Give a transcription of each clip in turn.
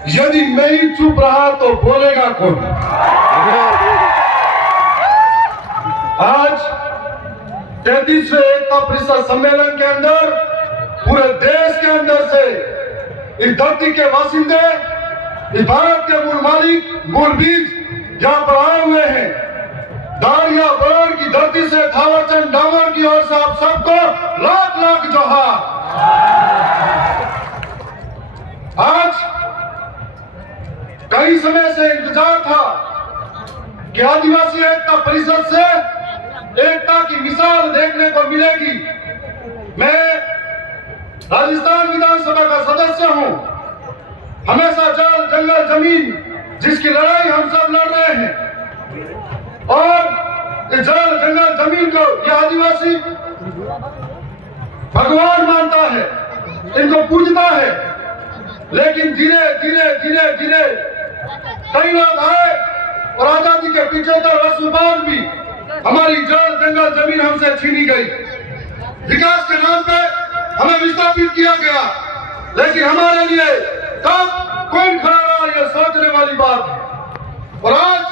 यदि मैं ही चुप रहा तो बोलेगा कौन? आज 33वें एकता परिषद सम्मेलन के अंदर पूरे देश के अंदर से इस धरती के वासिंदे, इस भारत के मूल मालिक, मूल बीज यहाँ पर आए हुए हैं। दारिया बरौर की धरती से थावरचंद डामर की ओर से आप सबको लाख लाख जोहार। आज कई समय से इंतजार था कि आदिवासी एकता परिषद से एकता की मिसाल देखने को मिलेगी। मैं राजस्थान विधानसभा का सदस्य हूं। हमेशा जल जंगल जमीन जिसकी लड़ाई हम सब लड़ रहे हैं, और इस जल जंगल जमीन को यह आदिवासी भगवान मानता है, इनको पूजता है। लेकिन धीरे धीरे धीरे धीरे कई लोग आए और आजादी के 75 वर्ष बाद भी हमारी जल जंगल जमीन हमसे छीनी गई। विकास के नाम पे हमें विस्थापित किया गया, लेकिन हमारे लिए कब कौन खड़ा रहा यह सोचने वाली बात है। और आज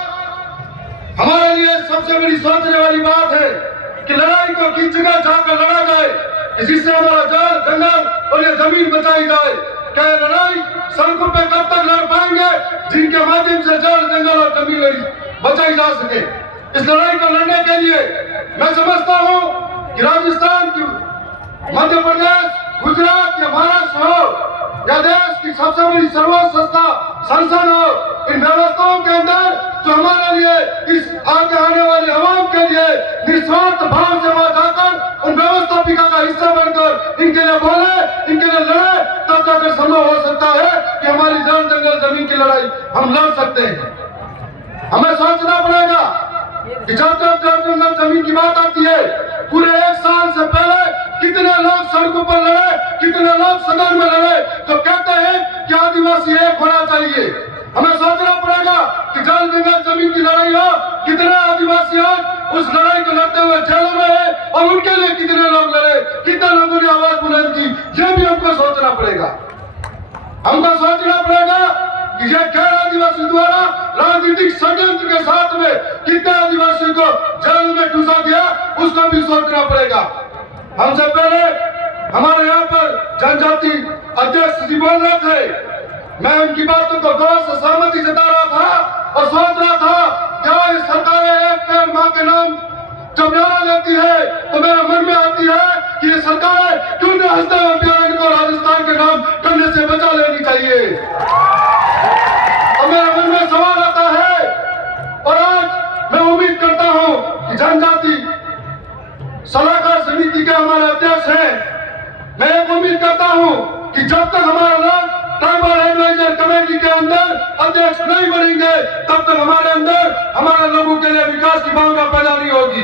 हमारे लिए सबसे बड़ी सोचने वाली बात है कि लड़ाई को किस जगह जाकर लड़ा जाए, जिससे हमारा जल जंगल और यह जमीन बचाई जाए। क्या लड़ाई सड़कों पे कब तक लड़ पाएंगे जिनके माध्यम से जल जंगल और जमीन बचाई जा सके? इस लड़ाई को लड़ने के लिए मैं समझता हूं कि राजस्थान की, मध्य प्रदेश, गुजरात या महाराष्ट्र हो या देश की सबसे बड़ी सर्वोच्च संस्था संसद हो, इन व्यवस्थाओं के अंदर जो हमारे लिए इस आगे आने वाली आवाम के लिए निस्वार्थ भाव से वहां जाकर उन व्यवस्थापिका का हिस्सा बनकर इनके लिए बोले, इनके लिए लड़े, तब जाकर संभव हो सकता है कि हमारी जल जंगल जमीन की लड़ाई हम लड़ सकते हैं। हमें सोचना पड़ेगा कि जब जब जल जंगल जमीन की बात आती है, पूरे 1 साल से पहले कितने लोग सड़कों पर लड़े, कितने लोग सदन में लड़े, तो कहते हैं कि आदिवासी एक होना चाहिए। हमें सोचना पड़ेगा कि जल जंगल जमीन की लड़ाई हो, कितने आदिवासी आज उस लड़ाई को लड़ते हुए जेलों में है, और उनके लिए कितने लोग लड़े, कितने लोगों ने आवाज बुलंद की, यह भी हमको सोचना पड़ेगा। हमको सोचना पड़ेगा कि यह गैर आदिवासी द्वारा राजनीतिक षड्यंत्र के साथ में कितने आदिवासियों को जेल में घुसा दिया, उसको भी सोचना पड़ेगा। हमसे पहले हमारे यहाँ पर जनजाति अध्यक्ष जी बोल रहे थे, मैं उनकी बातों को गौर से सहमति जता रहा था और सोच रहा था क्या ये सरकारें एक पेड़ मां के नाम जब नारा लेती है तो मेरे मन में आती है कि ये सरकारें क्यों न हंसते हुए अभियान को राजस्थान के नाम करने से बचा लेनी चाहिए। और मेरे मन में सवाल आता है, और आज मैं उम्मीद करता हूं कि जनजाति सलाहकार समिति के हमारे अध्यक्ष हैं, मैं एक उम्मीद करता हूं कि जब तक हमारा लोग ट्राइबल एडवाइजर कमेटी के अंदर अध्यक्ष नहीं बनेंगे, तब तक हमारे अंदर हमारे लोगों के लिए विकास की भावना पैदा नहीं होगी।